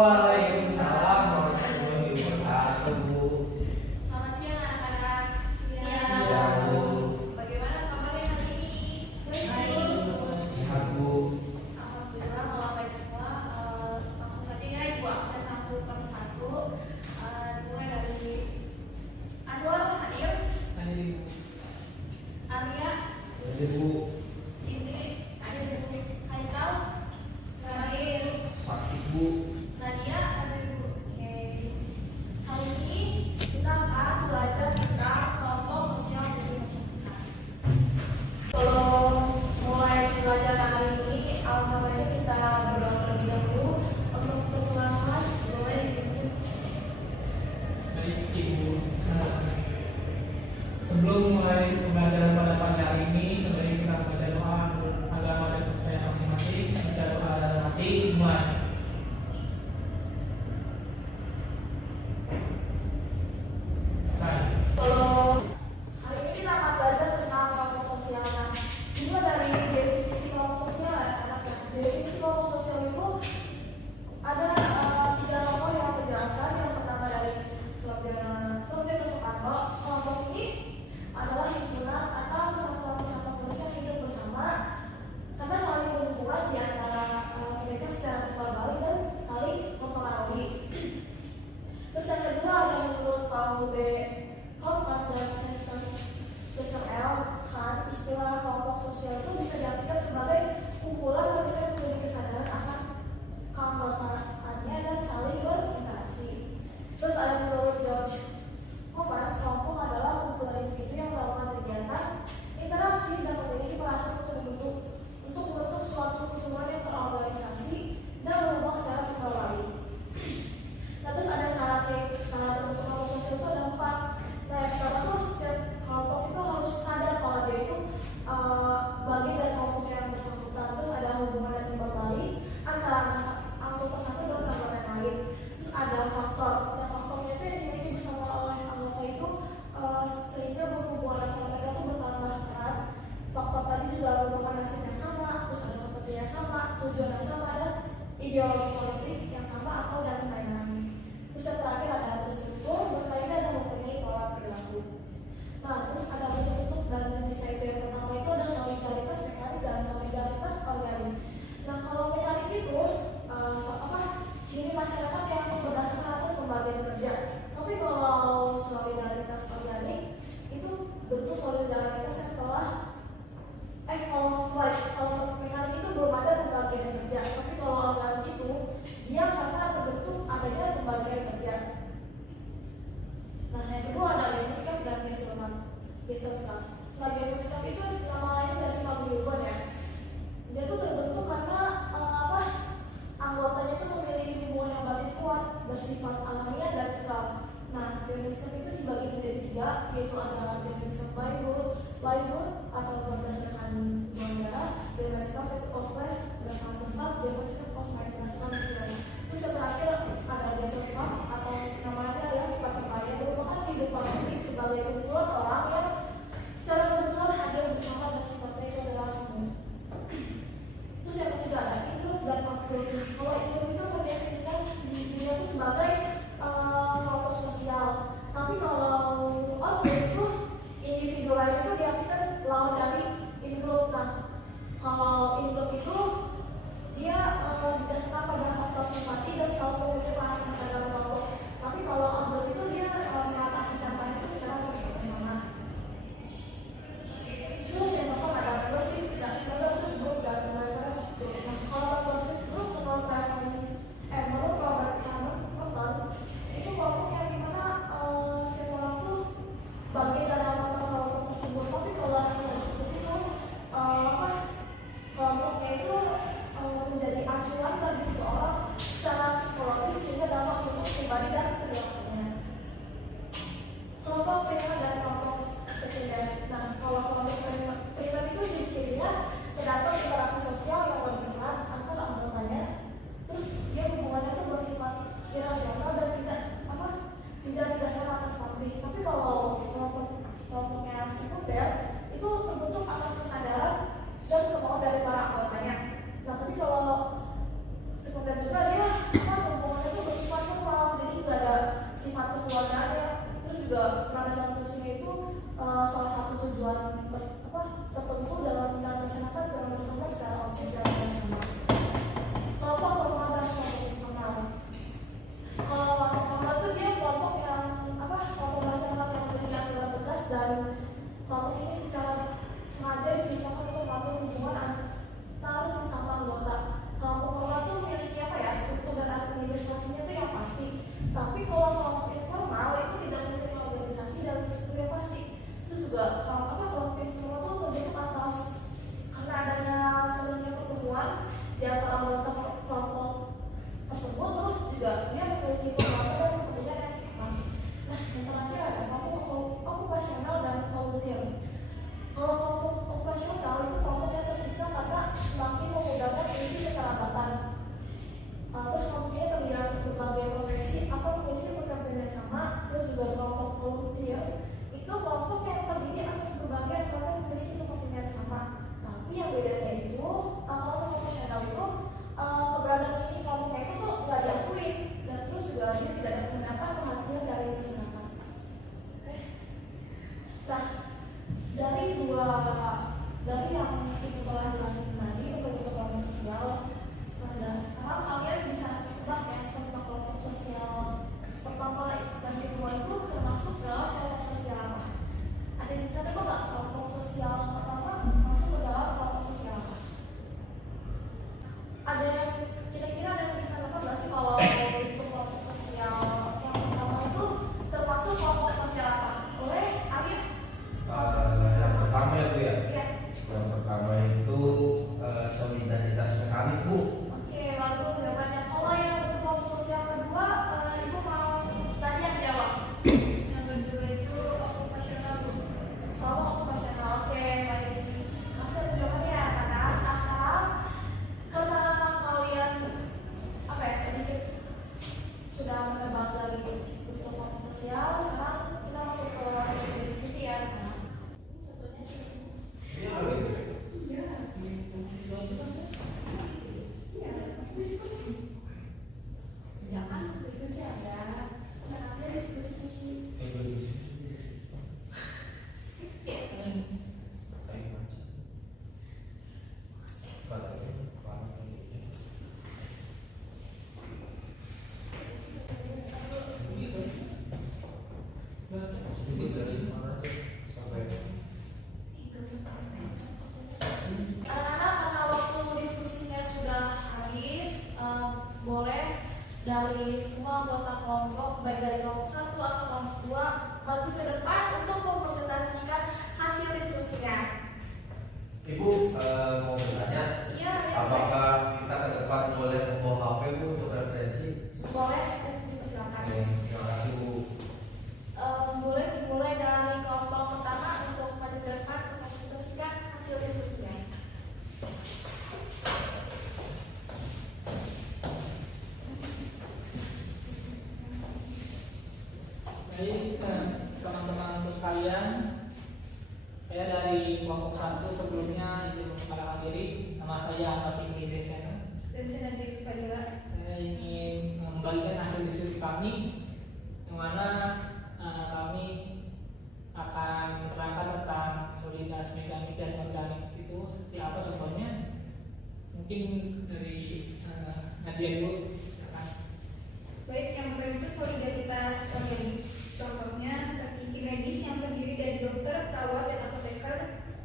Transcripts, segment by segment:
Waalaikumsalam warahmatullahi wabarakatuh, Bu. Selamat siang anak-anak. Siang, Bu. Bagaimana kabarnya hari ini? Sehat, Bu. Alhamdulillah kalau baik semua. Langsung saja ya Ibu absen satu per satu. Mulai dari Anwar, Hadir, Arya, Jadi, Bu. Cindy, ada Ibu Haikal, Karin, Sakit, Bu. Nadia, ada Ibu. Oke. Hari ini kita akan belajar tentang kelompok sosial dari masyarakat. Kalau mulai belajar hari ini, alhamdulillah baiknya kita berdoa terlebih dahulu untuk ketua kelas. Boleh dipimpin. Baik, Ibu. Sebelum mulai pembelajaran pada pagi hari ini, sebaiknya kita baca doa agama dan percaya masing-masing. Baca doa dalam hati, mulai. Saya. Kalau hari ini kita akan belajar tentang kelompok sosial. Nah, ini dari definisi kelompok sosial anak-anak. Definisi kelompok sosial itu ada tiga tokoh yang menjelaskan. Yang pertama dari Soekarno Soekarno. Kelompok ini adalah himpunan atau kesatuan-kesatuan manusia yang hidup bersama karena saling berhubungan di antara mereka secara timbal balik dan saling mempengaruhi. Terus yang kedua ada menurut Paul B. Hoffman dan Chester L. Khan, istilah kelompok sosial itu bisa diartikan sebagai kumpulan manusia yang memiliki kesadaran akan keanggotaannya dan saling berinteraksi. Terus ada menurut George Hoffman, kelompok adalah kumpulan individu yang melakukan kegiatan interaksi dan memiliki perasaan untuk membentuk suatu keseluruhan yang terorganisasi dan berubah secara timbal balik. Nah, terus ada syarat terbentuk kelompok sosial itu ada 4. Nah, yang pertama tuh setiap kelompok itu harus sadar kalau dia itu bagian dari kelompok yang bersangkutan. Terus ada hubungan dan timbal balik antara anggota satu dengan anggota yang lain. Terus ada faktor. Nah, faktornya itu yang dimiliki bersama oleh anggota itu sehingga hubungan antara mereka itu bertambah erat. Faktor tadi juga merupakan nasib yang sama, terus ada kepentingan yang sama, tujuan yang sama, dan ideologi politik yang sama atau dan lain-lain. Terus yang terakhir ada berstruktur, berfaedah dan mempunyai pola perilaku. Nah, terus ada bentuk-bentuk dan jenisnya itu. Yang pertama itu ada solidaritas mekanik dan solidaritas organik. Nah, kalau mekanik itu ciri masyarakat yang berdasarkan atas pembagian kerja. Tapi kalau solidaritas organik itu bentuk solidaritas yang telah kalau mekanik itu belum ada pembagian kerja. Tapi kalau organik itu dia karena terbentuk adanya pembagian kerja. Nah, yang kedua ada Gemeinschaft dan Gesellschaft. Nah, Gemeinschaft itu nama lain dari paguyuban ya. Dia tuh terbentuk karena anggotanya itu memiliki hubungan yang paling kuat, bersifat alamiah dan kekal. Nah, Gemeinschaft itu dibagi menjadi 3, yaitu ada Gemeinschaft Livelihood atau berdasarkan negara, Gemeinschaft of Place berdasarkan tempat, Gemeinschaft of Mind berdasarkan pikiran. Terus yang terakhir ada Gesellschaft atau namanya adalah Partai yang merupakan kehidupan publik sebagai kumpulan orang yang secara kebetulan hadir bersama dan seperti itu adalah semua. Terus yang ketiga ada Ingroup dan Outgroup. Kalau Ingroup itu mendefinisikan dirinya itu sebagai kelompok sosial. Tapi kalau Outgroup itu individu lain itu diartikan lawan dari Ingroup. Nah, kalau Ingroup itu dia didasarkan pada faktor simpati dan selalu mempunyai perasaan terhadap kelompok. Tapi kalau Outgroup itu dia mengatasi dampaknya itu secara bersama-sama. manusia itu salah satu tujuan tertentu dalam bidang masyarakat yang bersama secara objek dan personal. Kelompok formal dan kelompok informal. Kalau kelompok formal itu dia kelompok yang kelompok masyarakat yang memiliki aturan tegas, dan kelompok ini secara sengaja diciptakan untuk mengatur hubungan antar sesama anggota. Kelompok formal itu memiliki struktur dan administrasinya itu yang pasti. Tapi kalau kelompok informal itu tidak memiliki organisasi dan struktur yang pasti. Itu juga kelompok informal itu terbentuk atas karena adanya sebenarnya pertemuan di antara anggota kelompok tersebut, terus juga dia memiliki pengalaman dan kepentingan yang sama. Nah, yang terakhir ada kelompok okupasional dan volunteer. Kalau kelompok okupasional itu kelompok yang tercipta karena semakin memudahkan misi kekerabatan. Terus kelompok ini terdiri atas berbagai profesi atau memiliki pekerjaan yang sama. Terus juga kelompok volunteer itu kelompok yang terdiri atas berbagai anggota yang memiliki kepentingan yang sama. Tapi yang bedanya itu kalau profesional itu keberadaan ini kelompoknya itu tuh nggak diakuin, dan terus juga dia tidak dapat mendapat perhatian dari masyarakat. Nah, dari yang itu telah jelasin tadi untuk kelompok sosial. Dan sekarang kalian bisa tebak ya contoh kelompok sosial pertama dan kedua itu termasuk dalam kelompok sosial apa? Ada yang bisa tebak nggak kelompok sosial pertama masuk ke dalam kelompok sosial apa? Ada yang kira-kira ada yang bisa tebak nggak sih kalau untuk kelompok sosial yang pertama itu termasuk kelompok sosial apa? Boleh, Arif? Yang pertama itu ya. Iya. Yang pertama itu solidaritas mekanik, Bu. Oke, bagus jawabannya. Kalau yang untuk kelompok sosial kedua, Ibu mau tadi yang jawab. Yang kedua itu okupasional, Bu. Kelompok okupasional. Oke, baik. Hasil jawabannya karena asal karena kalian sedikit sudah menebak dari untuk kelompok sosial, sekarang kita masuk ke masa diskusi ya. Contohnya Iya begitu. jangan diskusi ada, nanti diskusi. Anak-anak, karena waktu diskusinya sudah habis, boleh dari semua anggota kelompok, baik dari kelompok 1 atau kelompok 2, maju ke depan untuk mempresentasikan hasil diskusinya. Ibu mau bertanya, Iya, apakah kita ke depan boleh membawa HP, Bu, untuk referensi? boleh, silakan. Oke, terima kasih, Bu. Boleh dimulai dari kelompok pertama untuk maju ke depan untuk mempresentasikan hasil diskusinya. Baik, teman-teman sekalian, saya dari kelompok 1 sebelumnya izin memperkenalkan diri. Nama saya Ahmad Fikri Desena. Dan saya Dewi Fadila. Saya ingin membagikan hasil diskusi kami, yang mana kami akan menerangkan tentang solidaritas mekanik dan organik itu seperti apa contohnya. Mungkin dari Nadia dulu. Silakan. Baik, yang pertama itu solidaritas organik. Contohnya seperti tim medis yang terdiri dari dokter, perawat, dan apoteker.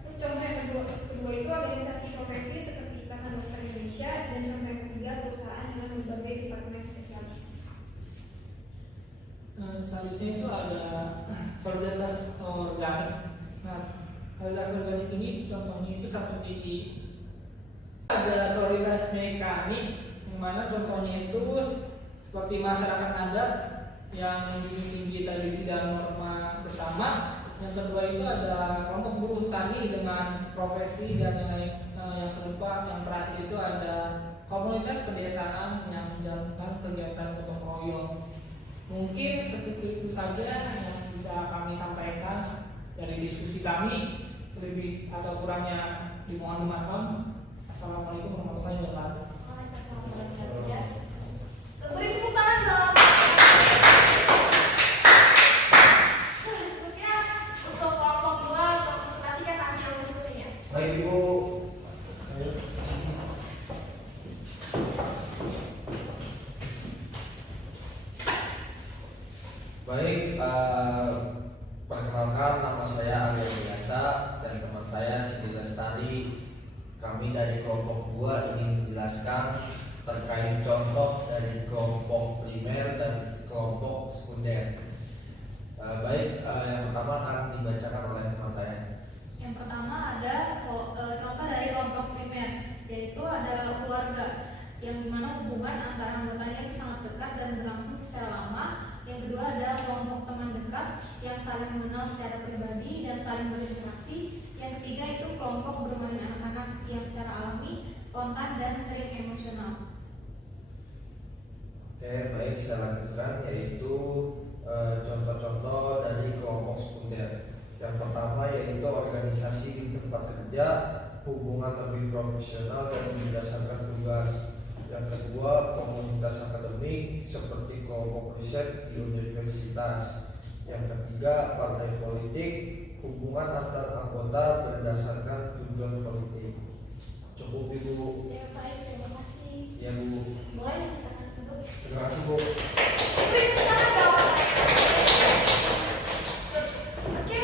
Terus contoh yang kedua itu organisasi profesi seperti Ikatan Dokter Indonesia, dan contoh yang ketiga perusahaan dengan berbagai departemen spesialis. Selanjutnya itu ada solidaritas organik. Nah, solidaritas organik ini contohnya itu seperti ada solidaritas mekanik, di mana contohnya itu seperti masyarakat adat yang tinggi tradisi dan norma bersama. Yang kedua itu ada kelompok buruh tani dengan profesi dan yang lain yang serupa. Yang terakhir itu ada komunitas pedesaan yang menjalankan kegiatan gotong royong. Mungkin seperti itu saja yang bisa kami sampaikan dari diskusi kami. Selebih atau kurangnya dimohon dimaafkan. Assalamualaikum warahmatullahi wabarakatuh. Beri tepuk tangan dong. Berikutnya Baik Ibu. Ayo. Baik, perkenalkan nama saya Arya Biasa dan teman saya Siti Lestari. Kami dari kelompok 2 ingin menjelaskan terkait contoh dari kelompok primer dan kelompok sekunder. Yang pertama akan dibacakan oleh teman saya. Yang pertama ada contoh dari kelompok primer, yaitu ada keluarga yang dimana hubungan antara anggotanya itu sangat dekat dan berlangsung secara lama. Yang kedua ada kelompok teman dekat yang saling mengenal secara pribadi dan saling berinteraksi. Yang ketiga itu kelompok bermain anak-anak yang secara alami, spontan dan sering emosional. Oke, baik, saya lanjutkan yaitu contoh-contoh dari kelompok sekunder. Yang pertama yaitu organisasi di tempat kerja, hubungan lebih profesional dan berdasarkan tugas. Yang kedua, komunitas akademik seperti kelompok riset di universitas. Yang ketiga, partai politik, hubungan antar anggota berdasarkan tujuan politik. Cukup Ibu. Ya baik, terima kasih. Ya Bu. Boleh dipisahkan dulu. Terima kasih Bu. Beri tangan dong. Oke.